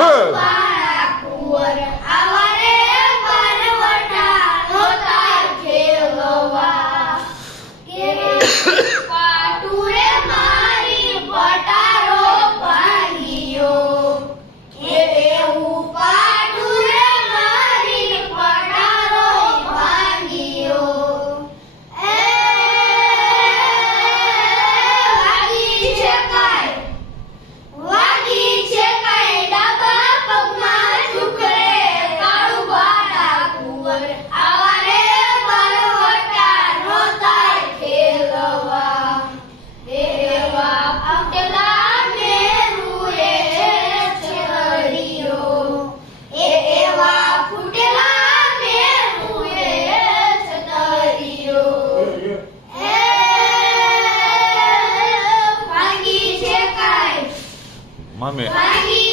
Amen. Amen. 妈咪。